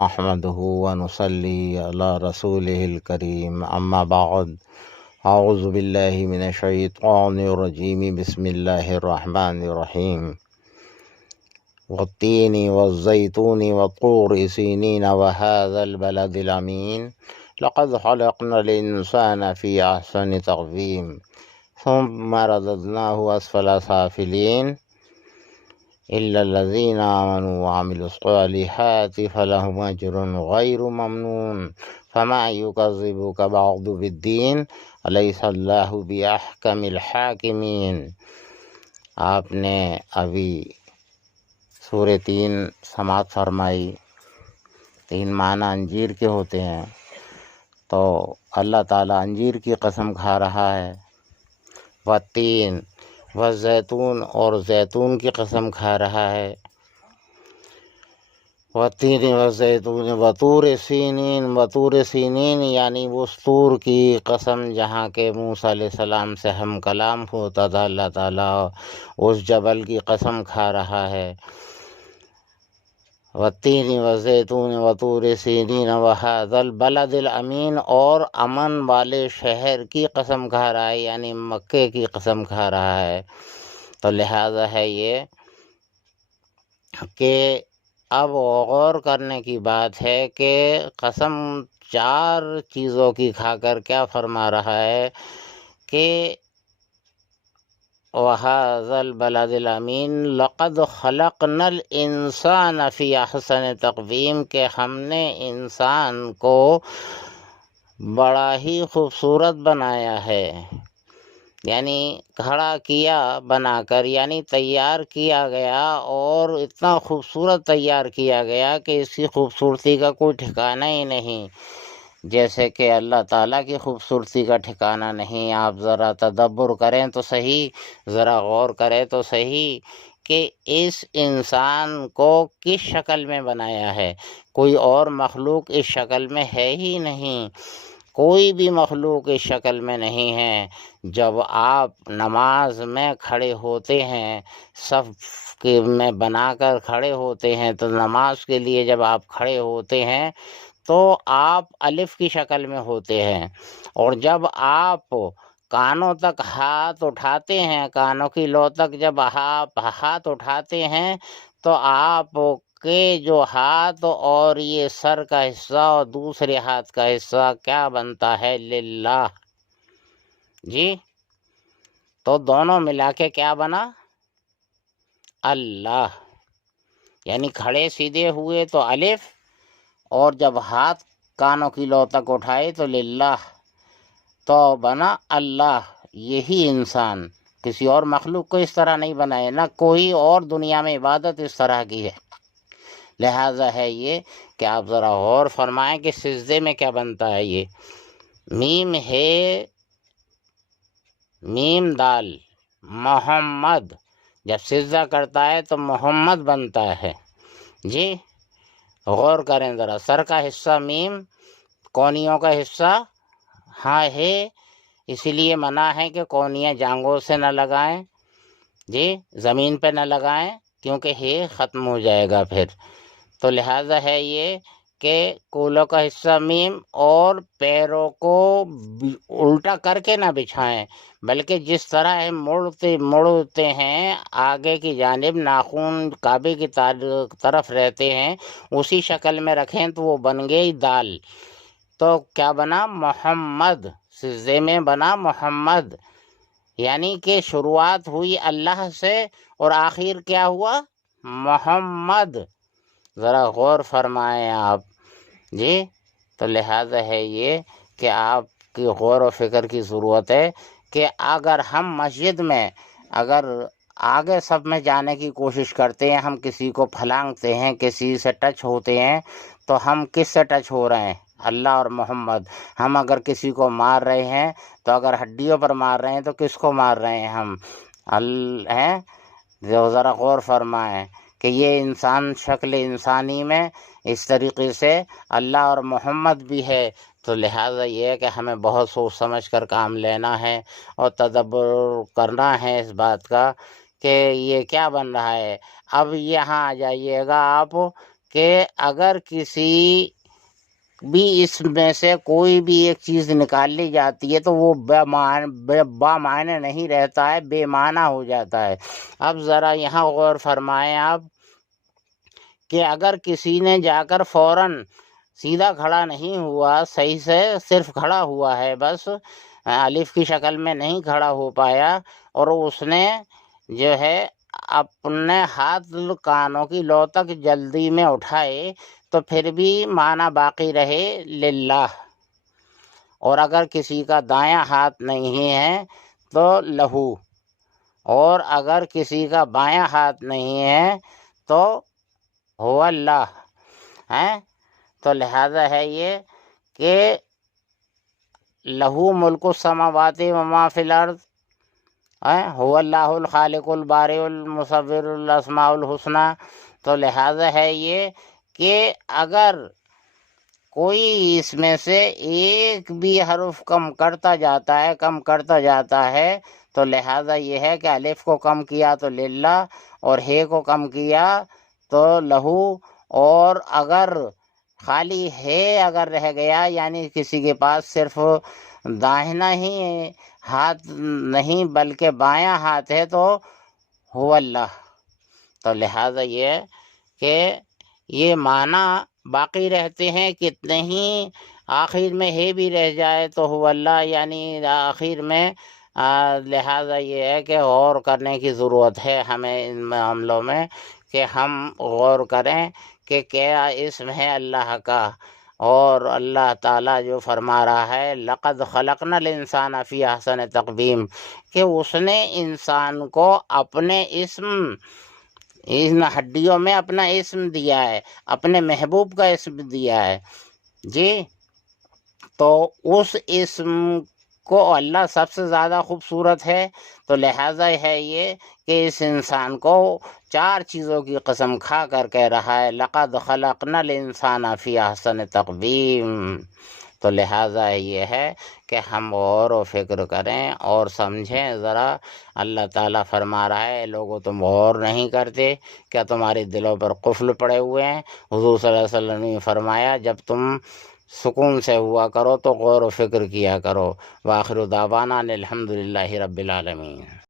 احمدہ ونصلی علی رسولہ الکریم اما بعد اعوذ باللہ من الشیطان الرجیم بسم اللہ الرحمن الرحیم والتین والزیتون وطور سینین وهذا البلد الامین لقد خلقنا الانسان فی احسن تقویم ثم رددناه اسفل سافلین إلا الذين آمنوا وعملوا الصالحات فلهم أجر غير ممنون فما يكذبك بعد بالدين أليس الله بأحكم الحاكمين۔ آپ نے ابھی سورہ 3 سماعت فرمائی۔ 3 معنی انجیر کے ہوتے ہیں، تو اللہ تعالیٰ انجیر کی قسم کھا رہا ہے، والتین والزیتون اور زیتون کی قسم کھا رہا ہے، والتین والزیتون وطور سینین، وطور سینین یعنی اس طور کی قسم جہاں کے موسیٰ علیہ السلام سے ہم کلام ہوتا تھا، اللہ تعالیٰ اس جبل کی قسم کھا رہا ہے۔ والتین والزیتون وطور سینین وہذا البلد الامین، اور امن والے شہر کی قسم کھا رہا ہے، یعنی مکے کی قسم کھا رہا ہے۔ تو لہذا ہے یہ کہ اب غور کرنے کی بات ہے کہ قسم 4 چیزوں کی کھا کر کیا فرما رہا ہے کہ وَهَذَا الْبَلَدِ الْأَمِينِ لَقَدْ خَلَقْنَا الْإِنسَانَ فِي أَحْسَنِ تَقْوِيمٍ، کہ ہم نے انسان کو بڑا ہی خوبصورت بنایا ہے، یعنی کھڑا کیا بنا کر، یعنی تیار کیا گیا، اور اتنا خوبصورت تیار کیا گیا کہ اس کی خوبصورتی کا کوئی ٹھکانہ ہی نہیں، جیسے کہ اللہ تعالیٰ کی خوبصورتی کا ٹھکانہ نہیں۔ آپ ذرا تدبر کریں تو صحیح، ذرا غور کریں تو صحیح کہ اس انسان کو کس شکل میں بنایا ہے۔ کوئی اور مخلوق اس شکل میں ہے ہی نہیں، کوئی بھی مخلوق اس شکل میں نہیں ہے۔ جب آپ نماز میں کھڑے ہوتے ہیں، صف میں بنا کر کھڑے ہوتے ہیں، تو نماز کے لیے جب آپ کھڑے ہوتے ہیں تو آپ الف کی شکل میں ہوتے ہیں، اور جب آپ کانوں تک ہاتھ اٹھاتے ہیں، کانوں کی لو تک جب آپ ہاتھ اٹھاتے ہیں تو آپ کے جو ہاتھ اور یہ سر کا حصہ اور دوسرے ہاتھ کا حصہ کیا بنتا ہے؟ للہ، جی، تو دونوں ملا کے کیا بنا؟ اللہ، یعنی کھڑے سیدھے ہوئے تو الف، اور جب ہاتھ کانوں کی لو تک اٹھائے تو للہ، تو بنا اللہ۔ یہی انسان کسی اور مخلوق کو اس طرح نہیں بنائے، نہ کوئی اور دنیا میں عبادت اس طرح کی ہے۔ لہٰذا ہے یہ کہ آپ ذرا غور فرمائیں کہ سجدے میں کیا بنتا ہے۔ یہ میم ہے، میم دال، محمد، جب سجدہ کرتا ہے تو محمد بنتا ہے، جی، غور کریں ذرا۔ سر کا حصہ میم، کونیوں کا حصہ ہاں ہے، اسی لیے منع ہے کہ کونیاں جانگوں سے نہ لگائیں، جی، زمین پہ نہ لگائیں، کیونکہ ہے ختم ہو جائے گا پھر۔ تو لہٰذا ہے یہ کہ کولوں کا حصہ میم، اور پیروں کو الٹا کر کے نہ بچھائیں، بلکہ جس طرح مڑتے ہیں آگے کی جانب، ناخن کعبے کی طرف رہتے ہیں، اسی شکل میں رکھیں تو وہ بن گئی دال۔ تو کیا بنا؟ محمد، سجدے میں بنا محمد، یعنی کہ شروعات ہوئی اللہ سے اور آخر کیا ہوا؟ محمد۔ ذرا غور فرمائیں آپ، جی۔ تو لہذا ہے یہ کہ آپ کی غور و فکر کی ضرورت ہے کہ اگر ہم مسجد میں اگر آگے سب میں جانے کی کوشش کرتے ہیں، ہم کسی کو پھلانگتے ہیں، کسی سے ٹچ ہوتے ہیں، تو ہم کس سے ٹچ ہو رہے ہیں؟ اللہ اور محمد۔ ہم اگر کسی کو مار رہے ہیں تو اگر ہڈیوں پر مار رہے ہیں تو کس کو مار رہے ہیں؟ ہم ہیں۔ ذرا غور فرمائیں کہ یہ انسان شکل انسانی میں اس طریقے سے اللہ اور محمد بھی ہے۔ تو لہٰذا یہ ہے کہ ہمیں بہت سوچ سمجھ کر کام لینا ہے اور تدبر کرنا ہے اس بات کا کہ یہ کیا بن رہا ہے۔ اب یہاں آ جائیے گا آپ کہ اگر کسی بھی اس میں سے کوئی بھی ایک چیز نکال لی جاتی ہے تو وہ با معنی نہیں رہتا ہے، بے معنی ہو جاتا ہے۔ اب ذرا یہاں غور فرمائیں آپ کہ اگر کسی نے جا کر فوراً سیدھا کھڑا نہیں ہوا، صحیح سے صرف کھڑا ہوا ہے، بس الف کی شکل میں نہیں کھڑا ہو پایا، اور اس نے جو ہے اپنے ہاتھ کانوں کی لو تک جلدی میں اٹھائے تو پھر بھی معنی باقی رہے للہ۔ اور اگر کسی کا دایاں ہاتھ نہیں ہے تو لہو، اور اگر کسی کا بایاں ہاتھ نہیں ہے تو ہو اللہ ہے۔ تو لہذا ہے یہ کہ لہو ملک السماوات وما فی الارض، هو اللہ الخالق البارئ المصور الاسماء الحسنی۔ تو لہذا ہے یہ کہ اگر کوئی اس میں سے ایک بھی حرف کم کرتا جاتا ہے تو لہذا یہ ہے کہ الف کو کم کیا تو للہ، اور ہے کو کم کیا تو لہو، اور اگر خالی ہے اگر رہ گیا، یعنی کسی کے پاس صرف داہنا ہی ہاتھ نہیں بلکہ بایاں ہاتھ ہے تو ہو اللہ۔ تو لہذا یہ ہے کہ یہ معنی باقی رہتے ہیں، کتنے ہی آخر میں ہے بھی رہ جائے تو ہو اللہ، یعنی آخر میں لہذا یہ ہے کہ غور کرنے کی ضرورت ہے ہمیں ان معاملوں میں، کہ ہم غور کریں کہ کیا اسم ہے اللہ کا، اور اللہ تعالیٰ جو فرما رہا ہے لقد خلقنا الانسان فی احسن تقویم، کہ اس نے انسان کو اپنے اسم، ان ہڈیوں میں اپنا اسم دیا ہے، اپنے محبوب کا اسم دیا ہے جی۔ تو اس اسم کو اللہ سب سے زیادہ خوبصورت ہے، تو لہٰذا ہے یہ کہ اس انسان کو 4 چیزوں کی قسم کھا کر کہہ رہا ہے لقد خلقنا الانسان فی احسن تقویم۔ تو لہٰذا یہ ہے کہ ہم غور و فکر کریں اور سمجھیں ذرا۔ اللہ تعالیٰ فرما رہا ہے لوگوں تم غور نہیں کرتے، کیا تمہارے دلوں پر قفل پڑے ہوئے ہیں؟ حضور صلی اللہ علیہ وسلم نے فرمایا جب تم سکون سے ہوا کرو تو غور و فکر کیا کرو۔ وآخر دعوانا الحمدللہ رب العالمین۔